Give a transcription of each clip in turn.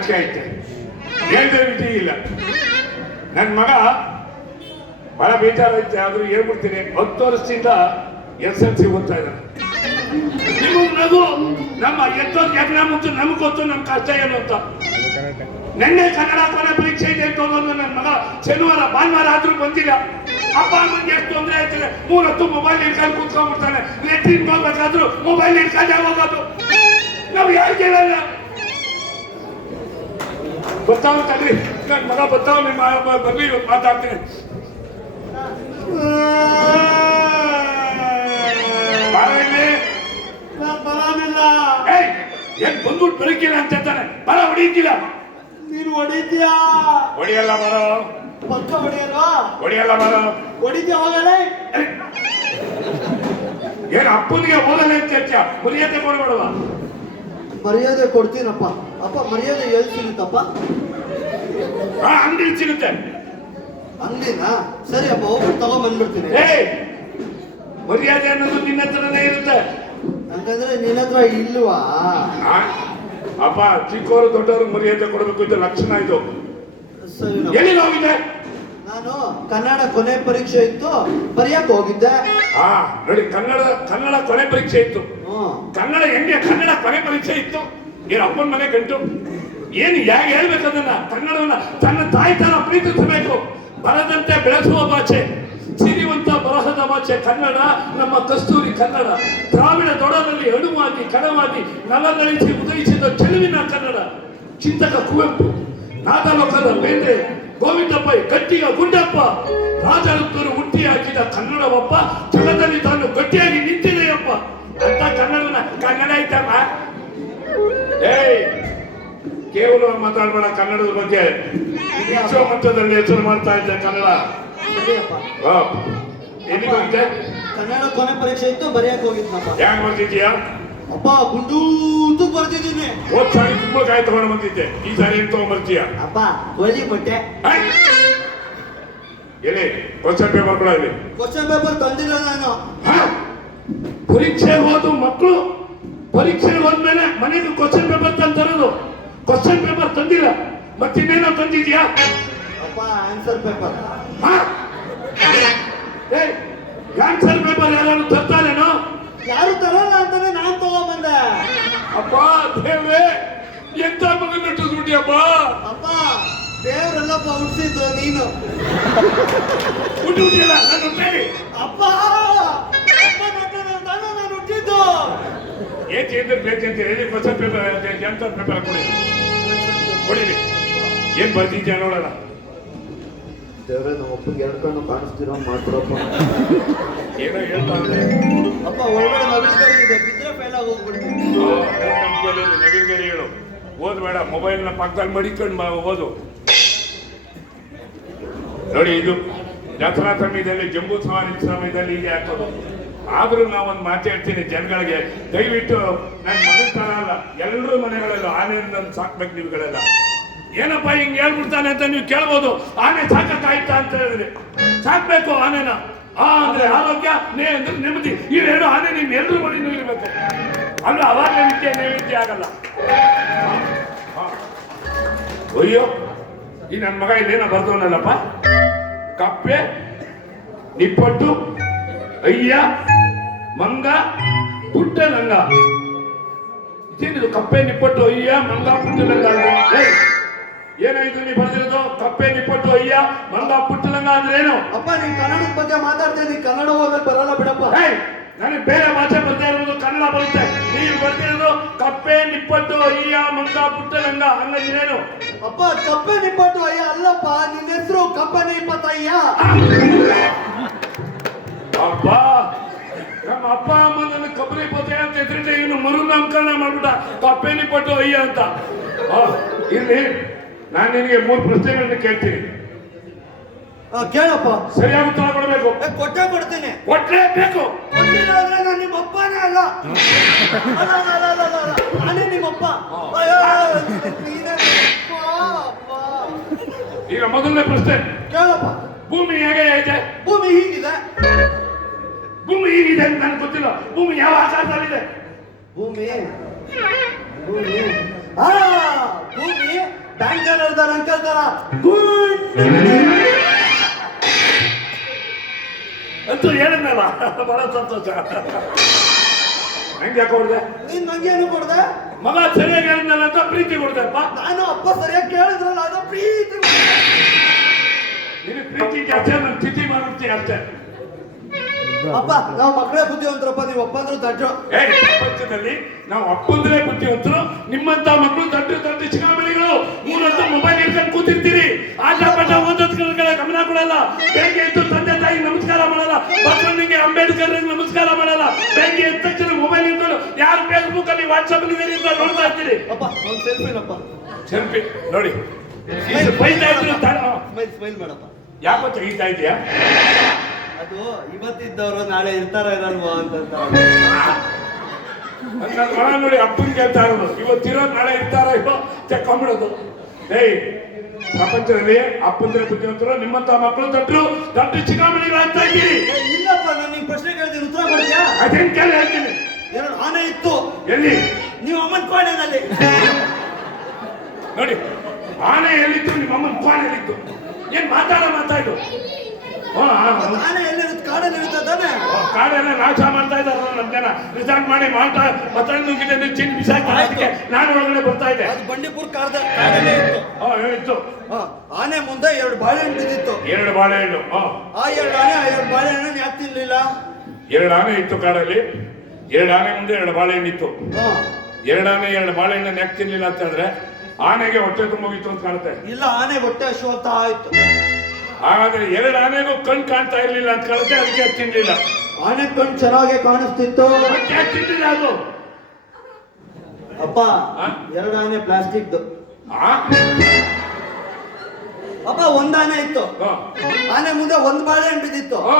ನಾಚಿಕೆ ಐತೆ. ಹೇಳ್ದೆ ವಿಧಿ ಇಲ್ಲ. ನನ್ನ ಮಗ ಬಹಳ ಬೇಜಾರ ಐತೆ, ಆದ್ರೂ ಹೇಳ್ಬಿಡ್ತೀನಿ. ಹತ್ತು ವರ್ಷದಿಂದ ಎಸ್ ಎಲ್ ಸಿ ಓದ್ತಾ ಇದ್ದಾನೆ. ನಿಮಗ್ ನಮ್ಮ ಎತ್ತೋ ಯಜ್ಞ ಮತ್ತು ನಮ್ಗೆ ಗೊತ್ತು ನಮ್ಮ ಕಷ್ಟ ಏನು ಅಂತ. ನಿನ್ನೆ ಕನ್ನಡ ಕೊನೆ ಪರೀಕ್ಷೆ ಇದೆ ಅಂತ ನನ್ನ ಮಗ. ಶನಿವಾರ, ಭಾನುವಾರ ಆದ್ರೂ ಬಂದಿಲ್ಲ. ಅಪ್ಪ, ಅಮ್ಮಂಗೆ ಎಷ್ಟು ತೊಂದರೆ ಆಯ್ತದೆ ಮೂರತ್ತು ಮೊಬೈಲ್ ಹಿಡ್ಕೊಂಡು ಕೂತ್ಕೊಂಡ್ಬಿಡ್ತಾನೆ. ಲೆಟ್ರಿನ್ ಹೋಗ್ಬೇಕಾದ್ರೂ ಮೊಬೈಲ್ ಹಿಡ್ಕೊಂಡೇ ಹೋಗೋದು. ನಾವು ಯಾರು ಕೇಳಲ್ಲ? ಬರ್ತಾವ ತಡ್ರಿ ನನ್ನ ಮಗ ಬರ್ತಾವ ನಿಮ್ಮ ಬರ್ಲಿ ಇವತ್ತು ಮಾತಾಡ್ತೀನಿ. ಏನ್ ಬಂದ್ಬಿಟ್ಟು ಬರಕಿಲ್ಲ ಅಂತ ಹೇಳ್ತಾನೆ. ಬರ ಹೊಡಿತಿಲ್ಲ. ನೀನು ಹೊಡಿತೀಯಾ? ಹೊಡಿಯಲ್ಲ ಬರೋ ಪಕ್ಕ ಹೊಡಿಯಲ್ವಾ? ಹೊಡಿಯಲ್ಲ ಬರೋ ಹೊಡಿತೀಯ ಹೋಗಲೇ? ಏನ್ ಅಪ್ಪನಿಗೆ ಹೋಗಲ್ಲ ಅಂತ ಹೇಳ್ತೀಯ? ಮರ್ಯಾದೆ ಕೊಡ್ಬೇಡವ? ಮರ್ಯಾದೆ ಕೊಡ್ತೀನಪ್ಪ. ಅಪ್ಪ ಮರ್ಯಾದೆ ಎಲ್ಲಿ ಸಿಗುತ್ತಪ್ಪ? ಆ ಅಂಗಡಿ ಸಿಗುತ್ತೆ. ಅಂಗಡಿನಾ? ಸರಿ ಅಪ್ಪ ಹೋಗ್ಬಿಟ್ಟು ತಗೊಂಡ್ಬಂದ್ಬಿಡ್ತೀನಿ ಏಯ್! ಮರ್ಯಾದೆ ಅನ್ನೋದು ನಿನ್ನ ಹತ್ರನೇ ಇರುತ್ತೆ. ಹಂಗಂದ್ರೆ ನಿನ್ನ ಹತ್ರ ಇಲ್ವಾ? ಆ? ಅಪ್ಪ ಚಿಕ್ಕವರು ದೊಡ್ಡವರು ಮರ್ಯಾದೆ ಕೊಡಬೇಕು ಇದು ಲಕ್ಷಣ ಇದು. ಸರಿ ಎಲ್ಲಿ ಹೋಗಿದೆ ನಾನು ಕನ್ನಡ ಕೊನೆ ಪರೀಕ್ಷೆ ಇತ್ತು ಬರೆಯಕ್ ಹೋಗಿದ್ದೆ. ಆ ನೋಡಿ ಕನ್ನಡ ಕನ್ನಡ ಕೊನೆ ಪರೀಕ್ಷೆ ಇತ್ತು. ಹ್ಮ್. ಕನ್ನಡ ಹೆಂಗೆ ಕನ್ನಡ ಕೊನೆ ಪರೀಕ್ಷೆ ಇತ್ತು? ಏನ್ ಅಪ್ಪನ ಮನೆ ಗಂಟು. ಏನು ಹೇಳ್ಬೇಕು ಅದನ್ನ? ಕನ್ನಡವನ್ನ ತನ್ನ ತಾಯಿ ತರ ಪ್ರೀತಿಸಬೇಕು. ಬರದಂತೆ ಬೆಳೆಸುವ ಭಾಷೆ. ಸಿರಿವಂತ ಬರಹದ ಭಾಷೆ ಕನ್ನಡ, ನಮ್ಮ ಕಸ್ತೂರಿ ಕನ್ನಡ. ದ್ರಾವಿಡ ದೊಡದಲ್ಲಿ ಅಣುವಾಗಿ ಕಣವಾಗಿ ನಲಗಳಿಸಿ ಉದಯಿಸಿದ ಚೆಲುವಿನ ಕನ್ನಡ. ಚಿಂತಕ ಕುವೆಂಪು, ನಾದಲೋಕದ ಬೇಂದ್ರೆ, ಗೋವಿಂದಪ್ಪ ಪೈ ಗಟ್ಟಿಗ ಗುಂಡಪ್ಪ ರಾಜರುತ್ತರು ಹುಟ್ಟಿ ಹಾಕಿದ ಕನ್ನಡವಪ್ಪ, ಜಗದಲ್ಲಿ ತಾನು ಗಟ್ಟಿಯಾಗಿ ನಿಂತಿದೆಯಪ್ಪ. ಅಂತ ಕನ್ನಡನ ಕನ್ನಡ ಐತಮ್ಮ. ಏಯ್! ಕೇವಲ ಮಾತಾಡಬೇಡ ಕನ್ನಡದ ಬಗ್ಗೆ. ವಿಶ್ವ ಮಟ್ಟದಲ್ಲಿ ಹೆಸರು ಮಾಡ್ತಾ ಇದ್ದೆ ಕನ್ನಡ. ಎಲ್ಲಿಗೆ ಹೋಗಿದ್ದೆ? ಕನ್ನಡ ಕೊನೆ ಪರೀಕ್ಷೆ ಇತ್ತು ಬರೆಯಕ್ ಹೋಗಿದ್ನಪ್ಪ. ಹ್ಯಾಂಗ್ ಬರ್ತಿದ್ಯಾ ಅಪ್ಪ ಗುಂಡೂತು ಬರ್ತಿದ್ದೀನಿ. ಹೋದ್ ಸಾರಿ ಕುಂಬಳಕಾಯಿ ತಗೊಂಡು ಬಂದಿದ್ದೆ. ಈ ಸಾರಿ ಏನ್ ತಗೊಂಡ್ಬರ್ತೀಯ? ಅಪ್ಪ ಗೋಲಿ ಬಟ್ಟೆ. ಎಲ್ಲಿ? ಕ್ವಶನ್ ಪೇಪರ್ ಕೂಡ ಇಲ್ಲಿ. ಕ್ವಶನ್ ಪೇಪರ್ ತಂದಿಲ್ಲ ನಾನು. ಪರೀಕ್ಷೆ ಓದು ಮಕ್ಕಳು ಪರೀಕ್ಷೆ ಹೋದ್ಮೇಲೆ ಮನೆಗೆ ಕ್ವಶನ್ ಪೇಪರ್ ತಂದು ತರೋದು. ಕ್ವಶನ್ ಪೇಪರ್ ತಂದಿಲ್ಲ. ಮತ್ತಿನ್ನೇನೋ ತಂದಿದ್ಯಾ? ಅಪ್ಪ ಆನ್ಸರ್ ಪೇಪರ್? ಏಯ್ ಆನ್ಸರ್ ಪೇಪರ್ ಯಾರು ತರ್ತಾರೇನೋ? ಯಾರು ತರಲ್ಲ ಅಂತಾನೆ ನಾನ್ ತಗೊಂಬಂದೆ. ಅಪ್ಪ ದೇವ್ರೆ ಎಂತ ಮಗನ ನಟಿಸ್ಬಿಟ್ಟಿಯಪ್ಪ ಅಪ್ಪ? ದೇವ್ರೆಲ್ಲಪ್ಪ ಹುಟ್ಟಿದ್ದು ನೀನು. ಹುಟ್ಟಿಲ್ಲ ನಾನು ಅಪ್ಪ ಏನ್ ಅಂದ್ರೆ ಬೇಚಿ ಅಂತ ಹೇಳಿ ಕ್ವಶನ್ ಪೇಪರ್ ಆನ್ಸರ್ ಪೇಪರ್ ಕೊಡಿ. ಕೊಡಿರಿ. ಏನ್ ಬರ್ತಿದ್ಯಾ ನೋಡೋಣ ದೇವ್ರೆ ನಮ್ಮ ಅಪ್ಪಗೆ ಎರಡು ಕಣ್ಣು ಕಾಣಿಸ್ತಿರೋ ಮಾಡ್ಕೊಡಪ್ಪ ಏನೋ ಹೇಳ್ತಾ ಇದ್ದೆ. ಅಪ್ಪ ಒಳಗಡೆ ನವಿಲ್ಗರಿ ಇದೆ. ಬಿದ್ರೆ ಫೇಲ್ ಮೊಬೈಲ್ನ ಪಕ್ಕದಲ್ಲಿ ಮಡಿಕೊಂಡು ಓದು. ನೋಡಿ ಇದು. ದಸರಾ ಸಮಯದಲ್ಲಿ ಜಂಬೂ ಸವಾರಿ ಸಮಯದಲ್ಲಿ ಹೀಗೆ ಹಾಕೋದು ಆದ್ರೂ ನಾವೊಂದು ಮಾತು ಹೇಳ್ತೀನಿ ಜನಗಳಿಗೆ, ದಯವಿಟ್ಟು ನನ್ನ ಮಗನ ತರ ಅಲ್ಲ ಎಲ್ಲರೂ ಮನೆಗಳಲ್ಲೂ ಆನೆಯಿಂದ ಸಾಕ್ಬೇಕು ನೀವುಗಳೆಲ್ಲ. ಏನಪ್ಪ ಹಿಂಗೆ ಹೇಳ್ಬಿಡ್ತಾನೆ ಅಂತ ನೀವು ಕೇಳ್ಬೋದು. ಆನೆ ಸಾಕಾಯ್ತಾ ಅಂತ ಹೇಳಿದ್ರೆ. ಸಾಕ್ಬೇಕು ಆನೆನ. ಆ ಅಂದ್ರೆ ಆರೋಗ್ಯ, ನೇ ಅಂದ್ರೆ ನೆಮ್ಮದಿ. ಇವೆರಡು ಆನೆ ನಿಮ್ ಎಲ್ರ ನೀವು ಇರ್ಬೇಕು. ಅಲ್ಲ, ಅವಾಗ ನಿತ್ಯ ನೈವೇದ್ಯ ಆಗಲ್ಲ. ಅಯ್ಯೋ, ಈ ನನ್ನ ಮಗ ಇಲ್ಲೇನೋ ಬರ್ದವನಲ್ಲಪ್ಪ? ಕಪ್ಪೆ, ನಿಪ್ಪಟ್ಟು ಅಯ್ಯ ಮಂಗ ಪುಟ್ಟ ಲಂಗ ಇದೇನಿದು ಕಪ್ಪೆ ನಿಪ್ಪಟ್ಟು ಅಯ್ಯ ಮಂಗ ಪುಟ್ಟ ಲಂಗ ಅಂದ್ರೆ? ಏಯ್, ಏನಾಯ್ತು ನೀ ಬರ್ದಿರೋದು ಕಪ್ಪೆ ನಿಪ್ಪಟ್ಟು ಅಯ್ಯ ಮಂಗ ಪುಟ್ಟ ಲಂಗ ಅಂದ್ರೆ ಏನು ಅಪ್ಪ ನೀನ್ ಕನ್ನಡದ ಬಗ್ಗೆ ಮಾತಾಡ್ತೀನಿ ಕನ್ನಡ ಓದಕ್ ಬರಲ್ಲ ಬಿಡಪ್ಪ ಏಯ್, ನನಗೆ ಬೇರೆ ಭಾಷೆ ಬರ್ತಾ ಇರೋದು ಕನ್ನಡ ಬರುತ್ತೆ ನೀವು ಬರ್ತಿರೋದು ಕಪ್ಪೆ ನಿಪ್ಪಟ್ಟು ಅಯ್ಯ ಮಂಗ ಪುಟ್ಟ ಲಂಗ ಹಂಗಂದ್ರೇನು ಅಪ್ಪ ಕಪ್ಪೆ ನಿಪ್ಪಟ್ಟು ಅಯ್ಯ ಅಲ್ಲಪ್ಪ ನಿನ್ನ ಹೆಸರು ಕಪ್ಪನೆ ಇಪ್ಪತ್ತಯ್ಯ ಅಪ್ಪ ನಮ್ಮ ಅಪ್ಪ ಅಮ್ಮ ನನ್ನ ಕಬ್ಬರಿ ಪೊತೆ ಅಂತ ಎದುರಿದ್ರೆ ಇನ್ನು ಮರು ನಾಮಕರಣ ಮಾಡ್ಬಿಟ್ಟ? ಕಪ್ಪೆನಿ ಪಟ್ಟು ಅಯ್ಯ ಅಂತ. ಇಲ್ಲಿ ನಾನು ನಿನಗೆ ಮೂರು ಪ್ರಶ್ನೆಗಳನ್ನು ಕೇಳ್ತೀನಿ. ಆ, ಕೇಳಪ್ಪ. ಸರಿಯಾಗಿ ಉತ್ತರ ಕೊಡಬೇಕು. ಕೊಟ್ಟೆ ಕೊಡ್ತೀನಿ. ಕೊಟ್ಟಲೇಬೇಕು ನಾನು ನಿಮ್ಮ ಅಪ್ಪನೇ ಅಲ್ಲ. ನಾನೇ ನಿಮ್ಮಪ್ಪ. ಈಗ ಮೊದಲನೇ ಪ್ರಶ್ನೆ. ಕೇಳಪ್ಪ. ಭೂಮಿ ಹೇಗೆ ಇದೆ ಭೂಮಿ ಹೀಗಿದೆ. ಹೀಗಿದೆ ಅಂತ ನನಗೆ ಗೊತ್ತಿಲ್ಲ. ಭೂಮಿ ಯಾವ ಆಕಾರದಲ್ಲಿದೆ? ಭೂಮಿ. ಭೂಮಿ. ಆ ಭೂಮಿ ಬ್ಯಾಂಕ್ ಮ್ಯಾನೇಜರ್ ಅಂಕಲ್ ತರ ಗುಡ್. ಅಂತೂ ಹೇಳಿದ್ನಲ್ಲ ಬಹಳ ಸಂತೋಷ. ನಂಗೆ ಕೊಡ್ದೆ ನೀನ್ ನಂಗೇನು ಕೊಡ್ದೆ? ಮಗ ಸರಿಯಾಗಿ ಹೇಳಿದ್ನಲ್ಲ ಅಂತ ಪ್ರೀತಿ ಕೊಡ್ದೆಪ್ಪ ನಾನು ಅಪ್ಪ ಸರಿಯಾಗಿ ಕೇಳಿದ್ರಲ್ಲ ಅದು ಪ್ರೀತಿ ನಿನಗೆ ಪ್ರೀತಿ ಜಾಸ್ತಿ ನನ್ನ ತಿಥಿ ಮಾಡ್ಬಿಡ್ತೀನಿ ಅಷ್ಟೇ. ಅಪ್ಪ ನಾವು ಮಕ್ಕಳೇ ಬುದ್ಧಿವಂತರಪ್ಪ ನೀವು ಅಪ್ಪ ಅಂದ್ರೆ ದಡ್ರು. ಏ ಪ್ರಪಂಚದಲ್ಲಿ ನಾವು ಅಪ್ಪಂದ್ರೆ ಬುದ್ಧಿವಂತರು ನಿಮ್ಮಂತ ಮಕ್ಕಳು ದಡ್ಡ ದೊಡ್ಡ ಚಿಗಾಮಣಿಗಳು ಮೂರಂತ ಮೊಬೈಲ್ ಹಿಡ್ಕೊಂಡು ಕೂತಿರ್ತೀರಿ. ಆಟ ಪಾಠ ಓದೋದ್ಗಳ ಗಮನ ಕೊಡಲ್ಲ. ಬೆಳಗ್ಗೆ ಎದ್ದು ತಂದೆ ತಾಯಿ ನಮಸ್ಕಾರ ಮಾಡಲ್ಲ. ಬಸವಣ್ಣಿಗೆ ಅಂಬೇಡ್ಕರ್ ನಮಸ್ಕಾರ ಮಾಡಲ್ಲ. ಬೆಳಗ್ಗೆ ಎದ್ದ ತಕ್ಷಣ ಮೊಬೈಲ್ ಇಟ್ಕೊಂಡು ಯಾರು ಫೇಸ್ಬುಕ್ ಅಲ್ಲಿ ವಾಟ್ಸ್ಆಪ್ ಅಲ್ಲಿ ಅಂತ ನೋಡ್ತಾ ಇರ್ತೀರಿ. ಅಪ್ಪ ಒಂದು ಸೆಲ್ಫಿನಪ್ಪ ಸೆಲ್ಫಿ ನೋಡಿ. ಬೈತಾ ಇದ್ರು ಸ್ಮೈಲ್ ಮಾಡಪ್ಪ. ಯಾಕೋ ತೆಗಿತಾ ಇದೆಯಾ ಅದು ಇವತ್ತಿದ್ದವರು ನಾಳೆ ಇರ್ತಾರ ಇರಲ್ವಾ ಅಂತ ನೋಡಿ ಅಪ್ಪನ್ ಕೇಳ್ತಾ ಇರೋದು. ಇವತ್ತಿರೋ ನಾಳೆ ಇರ್ತಾರ ಇರೋ ಚೆಕ್ಕೊಂಬಿಡೋದು ಏಯ್ ಪ್ರಪಂಚದಲ್ಲಿ ಅಪ್ಪಂದ್ರೆ ಬುದ್ಧಿವಂತರು ನಿಮ್ಮಂತ ಮಕ್ಕಳು ದೊಡ್ಡರು ದೊಡ್ಡ ಅಂತ ಇದ್ದೀರಿ. ಇಲ್ಲಪ್ಪ ನಾನು ನಿಂಗೆ ಪ್ರಶ್ನೆ ಕೇಳ್ತೀನಿ ಉತ್ತರ ಕೊಡ್ತೀಯಾ? ಅದೇನ್ ಕೇಳಿ ಹೇಳ್ತೀನಿ. ಎರಡು ಆನೆ ಇತ್ತು. ಎಲ್ಲಿ? ನೀವು ಅಮ್ಮನ ಕೋಣೆನಲ್ಲಿ ನೋಡಿ ಆನೆ ಎಲ್ಲಿತ್ತು ನಿಮ್ಮ ಅಮ್ಮನ ಕೋಣೆ ಎಲ್ಲಿತ್ತು ಏನ್ ಮಾತಾಡ ಮಾತಾಡು. ಆನೆ ಎಲ್ಲಿರುತ್ತೆ ಕಾಡಲ್ಲಿ ಇರುತ್ತೆ ತಾನೆ? ಕಾಡೆಲ್ಲ ನಾಶ ಮಾಡ್ತಾ ಇದ್ದಾರೆ ನಮ್ಮ ಜನ. ರಿಸಾರ್ಟ್ ಮಾಡಿ ಮಾಡ್ತಾ ಮತ್ತೆ ನುಗ್ಗಿದೆ ಚಿನ್ ಬಿಸಾಕಿ ಅದಕ್ಕೆ ನಾನು ಒಳಗಡೆ ಬರ್ತಾ ಇದ್ದೆ. ಅದು ಬಂಡೀಪುರ ಕಾಡ್ದ ಕಾಡಲ್ಲೇ ಇತ್ತು. ಹಾ, ಆನೆ ಮುಂದೆ ಎರಡು ಬಾಳೆಹಣ್ಣು ಬಿದ್ದಿತ್ತು. ಎರಡು ಬಾಳೆಹಣ್ಣು ಹಾ. ಆ ಎರಡು ಆನೆ ಆ ಎರಡು ಬಾಳೆಹಣ್ಣು ಯಾಕೆ ತಿನ್ಲಿಲ್ಲ? ಎರಡು ಆನೆ ಇತ್ತು ಕಾಡಲ್ಲಿ. ಎರಡು ಆನೆ ಮುಂದೆ ಎರಡು ಬಾಳೆಹಣ್ಣು ಇತ್ತು. ಹಾ, ಎರಡು ಆನೆ ಎರಡು ಬಾಳೆಹಣ್ಣು ಯಾಕೆ ತಿನ್ಲಿಲ್ಲ ಅಂತ ಹೇಳಿದ್ರೆ ಆನೆಗೆ ಹೊಟ್ಟೆ ತುಂಬೋಗಿತ್ತು ಅಂತ ಕಾಣುತ್ತೆ. ಇಲ್ಲ ಆನೆ ಹೊಟ್ಟೆ ಅಶ್ವತ್ಥ ಆಯ್ತು. ಹಾಗಾದ್ರೆ ಎರಡು ಆನೆಗೂ ಕಣ್ ಕಾಣ್ತಾ ಇರ್ಲಿಲ್ಲ ಅಂತ ಕಳತೆ ಅದಕ್ಕೆ ಅದು ತಿನ್ಲಿಲ್ಲ? ಆನೆ ಕಣ್ಣು ಚೆನ್ನಾಗಿ ಕಾಣಿಸ್ತಿತ್ತು. ತಿನ್ಲಿಲ್ಲ ಅದು? ಅಪ್ಪ? ಎರಡು ಆನೆ ಪ್ಲಾಸ್ಟಿಕ್? ಅಪ್ಪ ಒಂದಾನೆ ಇತ್ತು. ಆನೆ ಮುಂದೆ ಒಂದ್ ಬಾಳೆಹಣ್ಣು ಬಿದ್ದಿತ್ತು. ಆ.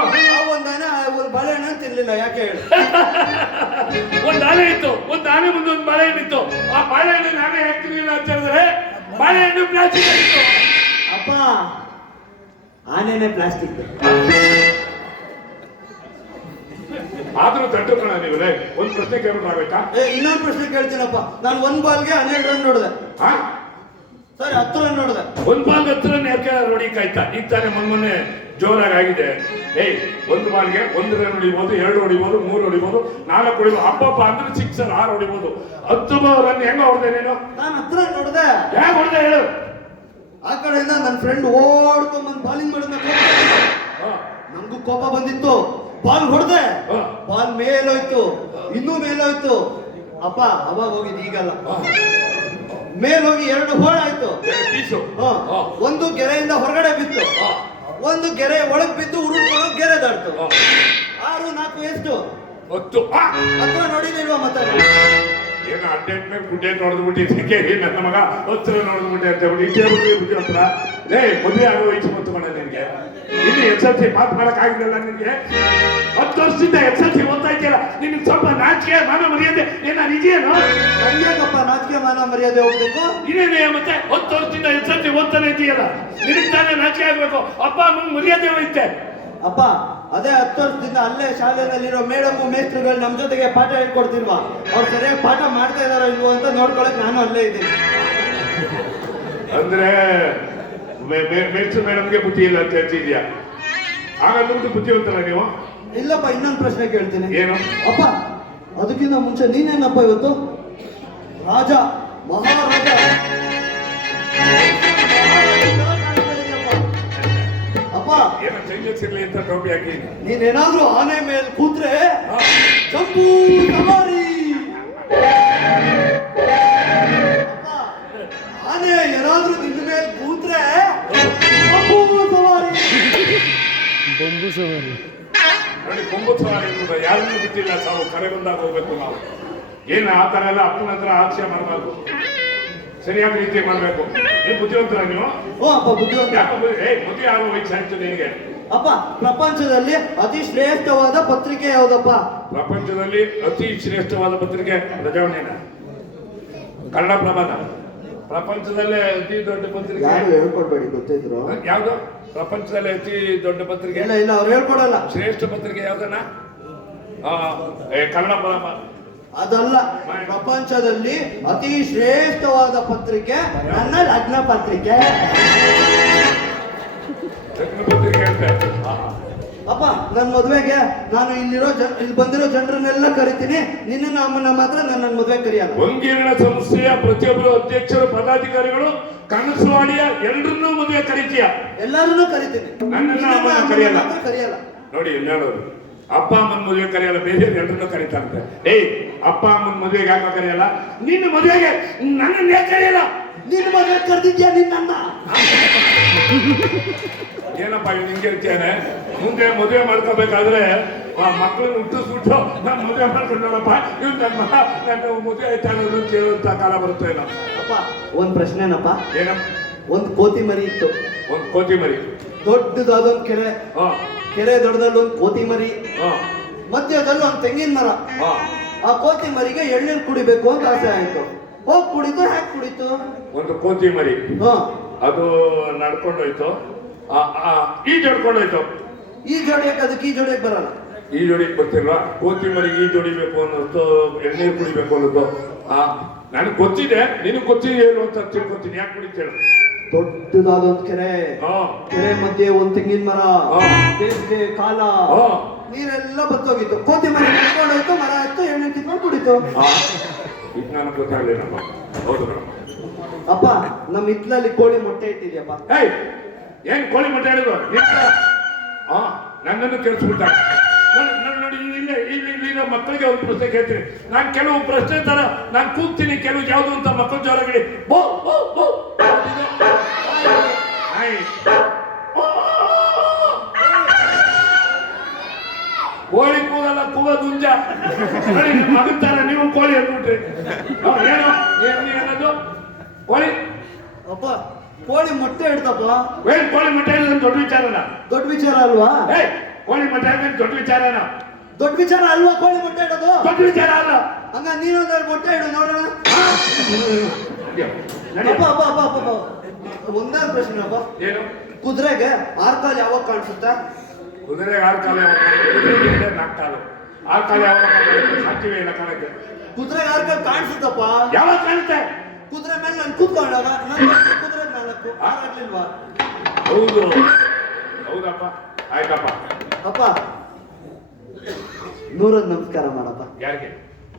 ಒಂದಾನೆ ಒಂದ್ ಬಾಳೆಹಣ್ಣು ತಿನ್ಲಿಲ್ಲ ಯಾಕೆ ಹೇಳಿ? ಒಂದ್ ಆನೆ ಇತ್ತು. ಒಂದ್ ಆನೆ ಮುಂದೆ ಒಂದು ಬಾಳೆಹಣ್ಣು ಇತ್ತು. ಆ ಬಾಳೆಹಣ್ಣು ನಾನೇ ಹಾಕ್ತಿರ್ಲಿಲ್ಲ ಅಂತ ಹೇಳಿದ್ರೆ ಬಾಳೆಹಣ್ಣು ಪ್ಲಾಸ್ಟಿಕ್ ಇತ್ತು ಅಪ್ಪ ಆನೆನೆ ಪ್ಲಾಸ್ಟಿಕ್. ಆದರೂ ದಡ್ಡು ಕಣ ನೀವೇ ಒಂದು ಪ್ರಶ್ನೆ ಕೇಳಬೇಕಾ ಏ ಇನ್ನೊಂದು ಪ್ರಶ್ನೆ ಕೇಳ್ತೀನಪ್ಪ. ನಾನು ಒಂದ್ ಬಾಲ್ಗೆ ಹನ್ನೆರಡು ರನ್ ನೋಡಿದೆ. ಹಾ ಸರಿ ಹತ್ತು ರನ್ ನೋಡಿದೆ. ಒಂದ್ ಬಾಲ್ ಹತ್ರ ಯಾಕೆ ನೋಡಿ ಕಾಯ್ತಾ? ಈಗ ತಾನೇ ಮೊನ್ನೆ ಜೋರಾಗಿ ಆಗಿದೆ. ಏಯ್ ಒಂದು ಬಾಲ್ಗೆ ಒಂದು ರನ್ ಹೊಡಿಬೋದು ಎರಡು ಹೊಡಿಬೋದು ಮೂರು ಹೊಡಿಬೋದು ನಾಲ್ಕು ಹೊಡಿಬೋದು ಅಪ್ಪಪ್ಪ ಅಂದ್ರೆ ಸಿಕ್ಸ್ ಆರು ಹೊಡಿಬೋದು. ಹತ್ತು ರನ್ ಹೆಂಗ ಹೊಡೆದೆ ನೀನು? ನಾನು ಹತ್ತು ರನ್ ನೋಡಿದೆ. ಯಾಕೆ ಹೊಡೆದೆ ಹೇಳು? ಆ ಕಡೆಯಿಂದ ನನ್ನ ಫ್ರೆಂಡ್ ಓಡ್ಕೊಂಡ್ ಬಂದು ಬಾಲಿಂಗ್ ಮಾಡಿದ ನಮಗೂ ಕೋಪ ಬಂದಿತ್ತು. ಬಾಲ್ ಹೊಡೆದೆ. ಹಾ. ಬಾಲ್ ಮೇಲೋಯ್ತು. ಇನ್ನೂ ಮೇಲೋಯ್ತು. ಅಪ್ಪ ಅವಾಗ ಹೋಗಿದ್ ಈಗಲ್ಲ. ಮೇಲೋಗಿ ಎರಡು ಹೋಳ ಆಯ್ತು. ಒಂದು ಗೆರೆಯಿಂದ ಹೊರಗಡೆ ಬಿತ್ತು. ಒಂದು ಗೆರೆ ಒಳಗ್ ಬಿದ್ದು ಉರುಳ್ಕೊಂಡು ಗೆರೆ ದಾಡ್ತು ಆರು ನಾಲ್ಕು ಎಷ್ಟು? ಹತ್ತು! ಹತ್ರ ನೋಡಿದಿಲ್ವಾ ಮತ್ತೆ ಏನು ಅಡ್ಡೆಟ್ ಮೇಲೆ ಗುಡ್ಡೆ ನೋಡಿದ್ ಬಿಟ್ಟಿದ್ದಕ್ಕೆ ನನ್ನ ಮಗ ಹತ್ತಿರ ನೋಡಿದ್ ಬಿಟ್ಟೆ ಅಂತ ಹೇಳಿ ಇದೇ ಬಿಡಿ ಬುದ್ಧಿ ಹತ್ರ ಏ ಮದುವೆ ಆಗೋ ವಯಸ್ಸು ಮತ್ತು ಮಾಡ ನಿನ್ಗೆ. ಇಲ್ಲಿ ಎಸ್ ಎಲ್ ಸಿ ಮಾತು ಮಾಡಕ್ ನಿನಗೆ? ಹತ್ತು ವರ್ಷದಿಂದ ಎಸ್ ಎಲ್ ಸಿ ಓದ್ತಾ ಇದೆಯಲ್ಲ ನಿನ್ಗೆ ಸ್ವಲ್ಪ ನಾಚಿಕೆ ಮಾನ ಮರ್ಯಾದೆ ಏನ ಇದೆಯೇನು? ನಂಗ್ಯಾಕಪ್ಪ ನಾಚಿಕೆ ಮಾನ ಮರ್ಯಾದೆ ಹೋಗ್ಬೇಕು? ಇನ್ನೇನೇ ಮತ್ತೆ ಹತ್ತು ವರ್ಷದಿಂದ ಎಸ್ ಎಲ್ ಸಿ ಓದ್ತಾನೆ ಇದೆಯಲ್ಲ? ನಿನಗೆ ತಾನೇ ನಾಚಿಕೆ ಆಗಬೇಕು? ಅಪ್ಪ ಅಮ್ಮಂಗ್ ಮರ್ಯಾದೆ ಹೋಯ್ತೆ ಅಪ್ಪ ಅದೇ ಹತ್ತು ವರ್ಷದಿಂದ ಅಲ್ಲೇ ಶಾಲೆಯಲ್ಲಿರೋ ಮೇಡಮ್ ಮೇಸ್ತ್ರಿಗಳು ನಮ್ಮ ಜೊತೆಗೆ ಪಾಠ ಹೇಳ್ಕೊಡ್ತಿಲ್ವಾ? ಅವ್ರು ಸರಿಯಾಗಿ ಪಾಠ ಮಾಡ್ತಾ ಇದಾರೋ ಇಲ್ವೋ ಅಂತ ನೋಡ್ಕೊಳಕ್ ನಾನು ಅಲ್ಲೇ ಇದ್ದೀನಿ. ಅಂದ್ರೆ ಮೇಸ್ತ್ರಿ ಮೇಡಮ್ಗೆ ಬುದ್ಧಿ ಇಲ್ಲ ಅಂತ ಹೇಳ್ತಿದ್ಯಾ? ಹಾಗಂದ್ಬಿಟ್ಟು ಬುದ್ಧಿವಂತಲ್ಲ ನೀವು? ಇಲ್ಲಪ್ಪ ಇನ್ನೊಂದು ಪ್ರಶ್ನೆ ಕೇಳ್ತೀನಿ. ಏನು? ಅಪ್ಪ ಅದಕ್ಕಿಂತ ಮುಂಚೆ ನೀನೇನಪ್ಪ ಇವತ್ತು? ರಾಜ ಮಹಾರಾಜ. ಏನೋ ಚೇಂಜಸ್ ಇರ್ಲಿ ಅಂತ ಟೋಪಿ ಹಾಕಿ. ನೀನೇನಾದ್ರೂ ಆನೆ ಮೇಲೆ ಕೂತ್ರೆ ಜಂಬೂ ಸವಾರಿ. ಆನೆ ಏನಾದ್ರೂ ನಿನ್ನ ಮೇಲೆ ಕೂತ್ರೆ ಜಂಬೂ ಸವಾರಿ. ನೋಡಿ ಕೊಂಬು ಸವಾರಿ ಅನ್ನೋದು ಯಾರನ್ನೂ ಬಿಟ್ಟಿಲ್ಲ ಸಾವು ಕರೆ ಬಂದಾಗ ಹೋಗ್ಬೇಕು ನಾವು. ಏನು ಆ ಥರ ಎಲ್ಲ ಅಪ್ಪನ ಹತ್ರ ಆಕ್ಷೆ ಮಾಡಬಾರ್ದು. ಸರಿಯಾದ ರೀತಿ ಮಾಡಬೇಕು. ನೀವು ಬುದ್ಧಿವಂತರ ನೀವು? ಓ ಅಪ್ಪ ಬುದ್ಧಿವಂತ. ಬುದ್ಧಿ ಏ ವಹಿಸ್ತು ನಿನಗೆ? ಅಪ್ಪ ಪ್ರಪಂಚದಲ್ಲಿ ಅತಿ ಶ್ರೇಷ್ಠವಾದ ಪತ್ರಿಕೆ ಯಾವುದಪ್ಪ? ಪ್ರಪಂಚದಲ್ಲಿ ಅತಿ ಶ್ರೇಷ್ಠವಾದ ಪತ್ರಿಕೆ ಪ್ರಜಾವಣೆನ ಕನ್ನಡ ಪ್ರಬಂಧ ಪ್ರಪಂಚದಲ್ಲೇ ಅತಿ ದೊಡ್ಡ ಪತ್ರಿಕೆ. ಯಾರು ಹೇಳ್ಕೊಡ್ಬೇಡಿ ಗೊತ್ತಿದ್ರು. ಯಾವುದು? ಪ್ರಪಂಚದಲ್ಲಿ ಅತಿ ದೊಡ್ಡ ಪತ್ರಿಕೆ? ಇಲ್ಲ ಇಲ್ಲ ಅವ್ರು ಹೇಳ್ಕೊಡಲ್ಲ. ಶ್ರೇಷ್ಠ ಪತ್ರಿಕೆ ಯಾವ್ದನ್ನ ಆ, ಏ, ಕನ್ನಡ ಪ್ರಭ ಅದಲ್ಲ ಪ್ರಪಂಚದಲ್ಲಿ ಅತಿ ಶ್ರೇಷ್ಠವಾದ ಪತ್ರಿಕೆ ನನ್ನ ಲಗ್ನ ಪತ್ರಿಕೆ. ಅಪ್ಪ ನನ್ನ ಮದುವೆಗೆ ನಾನು ಇಲ್ಲಿರೋ ಜನ ಇಲ್ಲಿ ಬಂದಿರೋ ಜನರನ್ನೆಲ್ಲ ಕರಿತೀನಿ. ನಿನ್ನ ಅಮ್ಮನ ಮಾತ್ರ ನನ್ನ ಮದುವೆ ಕರೆಯಲ್ಲ. ಒಂಗೀರ್ಣ ಸಂಸ್ಥೆಯ ಪ್ರತಿಯೊಬ್ಬರು ಅಧ್ಯಕ್ಷರು ಪದಾಧಿಕಾರಿಗಳು ಕನಸುವಾಡಿಯ ಎಲ್ಲರನ್ನೂ ಮದುವೆ ಕರಿತೀಯ. ಎಲ್ಲರನ್ನೂ ಕರಿತೀನಿ. ನನ್ನ ಕರೆಯಲ್ಲ. ಕರೆಯಲ್ಲ. ನೋಡಿ ಹೇಳೋರು ಅಪ್ಪ ಅಮ್ಮನ ಮದುವೆ ಕರೆಯಲ್ಲ ಬೇರೆ ಎಲ್ಲರನ್ನೂ ಕರೀತಾರಂತೆ ಏಯ್ ಅಪ್ಪ ಅಮ್ಮನ ಮದುವೆಗೆ ಯಾಕೆ ಕರೆಯಲ್ಲ? ನಿನ್ನ ಮದುವೆಗೆ ನನ್ನ ಕರೆಯಲ್ಲ. ನಿನ್ನ ಮದುವೆ ಕರೆದಿದ್ಯಾ ನಿನ್ನ ಏನಪ್ಪ ನಿಂಗೆ ಹೇಳ್ತೇನೆ ಮುಂದೆ ಮದುವೆ ಮಾಡ್ಕೋಬೇಕಾದ್ರೆ ಆ ಮಕ್ಕಳನ್ನ ಸುಟ್ಟು ನನ್ನ ಮದುವೆ ಮಾಡ್ಕೊಂಡಪ್ಪ ಇವ್ ನನ್ನ ನನ್ನ ಮದುವೆ ಆಯ್ತಾ ಅನ್ನೋದು ಕೇಳುವಂತ ಕಾಲ ಬರುತ್ತೆ ಏನೋ. ಅಪ್ಪ ಒಂದ್ ಪ್ರಶ್ನೆನಪ್ಪ. ಏನಪ್ಪ ಒಂದ್ ಕೋತಿ ಮರಿ ಇತ್ತು. ಒಂದು ಕೋತಿ ಮರಿ ದೊಡ್ಡದಾದೊಂದ್ ಕೆರೆ. ಹಾ. ಕೆರೆ ದೊಡ್ಡದಲ್ಲಿ ಒಂದು ಕೋತಿ ಮರಿ. ಹಾ. ಮಧ್ಯದಲ್ಲಿ ಒಂದು ತೆಂಗಿನ ಮರ. ಹಾ. ಆ ಕೋತಿ ಮರಿಗೆ ಎಳ್ನೀರು ಕುಡಿಬೇಕು ಅಂತ ಆಸೆ ಆಯ್ತು. ಹೋಗ್ ಕುಡಿತು ಹ್ಯಾಕ್ ಕುಡಿತು. ಒಂದು ಕೋತಿ ಮರಿ. ಹಾ. ಅದು ನಡ್ಕೊಂಡೋಯ್ತು. ಈ ಜಡ್ಕೊಂಡೋಯ್ತು ಈ ಜೋಡಿಯಕ್ಕೆ ಅದಕ್ಕೆ ಈ ಜೋಡಿಯಕ್ಕೆ ಬರಲ್ಲ. ಈ ಜೋಡಿಗೆ ಬರ್ತಿಲ್ವಾ? ಕೋತಿ ಮರಿ ಈ ಜೋಡಿಬೇಕು ಅನ್ನೋದು ಎಣ್ಣೀರು ಕುಡಿಬೇಕು ಅನ್ನೋದು ಆ ನನಗೆ ಗೊತ್ತಿದೆ. ನಿನಗೆ ಗೊತ್ತಿದೆ ಏನು ಅಂತ ತಿಳ್ಕೊತೀನಿ. ಯಾಕೆ ಕುಡಿತೇಳು ದೊಡ್ಡದಾದೊಂದ್ ಕೆರೆ. ಹಾ. ಕೆರೆ ಮಧ್ಯೆ ಒಂದ್ ತೆಂಗಿನ ಮರ. ಬೇಸಿಗೆ ಕಾಲ. ನೀರೆಲ್ಲ ಬತ್ತೋಗಿತ್ತು. ಕೋತಿ ಮರ ಕಿತ್ಕೊಂಡೋಯ್ತು ಮರ ಎತ್ತು ಎಣ್ಣೆ ಕಿತ್ಕೊಂಡು ಕುಡಿತು. ಹೌದು ಮೇಡಮ್. ಅಪ್ಪ ನಮ್ಮ ಹಿತ್ಲಲ್ಲಿ ಕೋಳಿ ಮೊಟ್ಟೆ ಇಟ್ಟಿದ್ಯಪ್ಪ. ಏನ್ ಕೋಳಿ ಮೊಟ್ಟೆ ಹೇಳಿದ್ರು? ನನ್ನನ್ನು ಕೇಳಿಸ್ಬಿಟ್ಟ ಇಲ್ಲಿರೋ ಮಕ್ಕಳಿಗೆ ಒಂದು ಪ್ರಶ್ನೆ ಕೇಳ್ತೀನಿ. ನಾನು ಕೆಲವು ಪ್ರಶ್ನೆ ತರ ನಾನು ಕೂಗ್ತೀನಿ. ಕೆಲವು ಯಾವುದು ಅಂತ ಮಕ್ಕಳ ಜೋರಾಗಲಿ ಬೋ ಬೋ ಬೋ! ಕೋಳಿ ಕೂದಲ್ಲ ಕೂಗ ದುಂಜ. ಮಗುತ್ತಾರ ನೀವು ಕೋಳಿ ಅಂದ್ಬಿಟ್ರಿ ಏನೋ ಏನದು? ಕೋಳಿ? ಅಪ್ಪ ಕೋಳಿ ಮೊಟ್ಟೆ ಇಡ್ತಪ್ಪ. ಏನ್ ಕೋಳಿ ಮೊಟ್ಟೆ ಇಲ್ಲ ದೊಡ್ಡ ವಿಚಾರನ? ದೊಡ್ಡ ವಿಚಾರ ಅಲ್ವಾ? ಏ ಕೋಳಿ ಮೊಟ್ಟೆ ಹೇಳಿದ್ರೆ ದೊಡ್ಡ ವಿಚಾರನ? ದೊಡ್ಡ ವಿಚಾರ ಅಲ್ವಾ ಕೋಳಿ ಮೊಟ್ಟೆ ಇಡೋದು? ದೊಡ್ಡ ವಿಚಾರ ಅಲ್ಲ. ಹಂಗ ನೀನು ಮೊಟ್ಟೆ ಇಡು ನೋಡೋಣ. ನಡ್ಯೋ, ನಡ್ಯೋ. ಅಪ್ಪ ಅಪ್ಪ ಅಪ್ಪ ಅಪ್ಪ ಅಪ್ಪ ಒಂದೇ ಪ್ರಶ್ನೆ ಅಪ್ಪ ಏನು? ಕುದುರೆಗೆ ಆರ್ಕಾಲ್ ಯಾವಾಗ ಕಾಣಿಸುತ್ತಾ? ಕುದುರೆ ಆರು ಕಾಲ ಕುದುರೆಗೆ ನಾಲ್ಕು ಕಾಲು ಆರು ಕಾಲ ಯಾವಾಗ ಇಲ್ಲ ಕಾಲಕ್ಕೆ ಕುದುರೆಗೆ ಆರ್ಕಾಲ್ ಕಾಣಿಸುತ್ತಪ್ಪ. ಯಾವಾಗ ಕಾಣುತ್ತೆ? ಕುದುರೆ ಮೇಲೆ ನಾನು ಕೂತ್ಕೊಂಡಾಗ ನನ್ನ ಕುದುರೆ ನಾಲ್ಕು. ಆರಾಗ್ಲಿಲ್ವಾ? ಹೌದು. ಹೌದಪ್ಪ. ಆಯ್ತಪ್ಪ. ಅಪ್ಪ. ನೂರೊಂದು ನಮಸ್ಕಾರ ಮಾಡಪ್ಪ. ಯಾರಿಗೆ?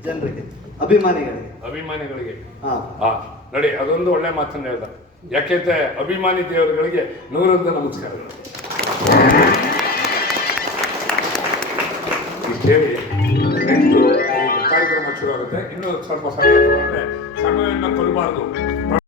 ಜನರಿಗೆ. ಅಭಿಮಾನಿಗಳಿಗೆ. ಅಭಿಮಾನಿಗಳಿಗೆ. ಹಾ. ಹಾ. ನೋಡಿ, ಅದೊಂದು ಒಳ್ಳೆ ಮಾತನ್ನು ಹೇಳ್ದ ಯಾಕೆಂದ್ರೆ ಅಭಿಮಾನಿ ದೇವರುಗಳಿಗೆ ನೂರೊಂದು ನಮಸ್ಕಾರಗಳು. ಕೇಳಿ ಕಾರ್ಯಕ್ರಮ ಶುರು ಆಗುತ್ತೆ. ಇನ್ನು ಸ್ವಲ್ಪ ಸಮಯ ಸಮಯವನ್ನು ಕೊಡಬಾರ್ದು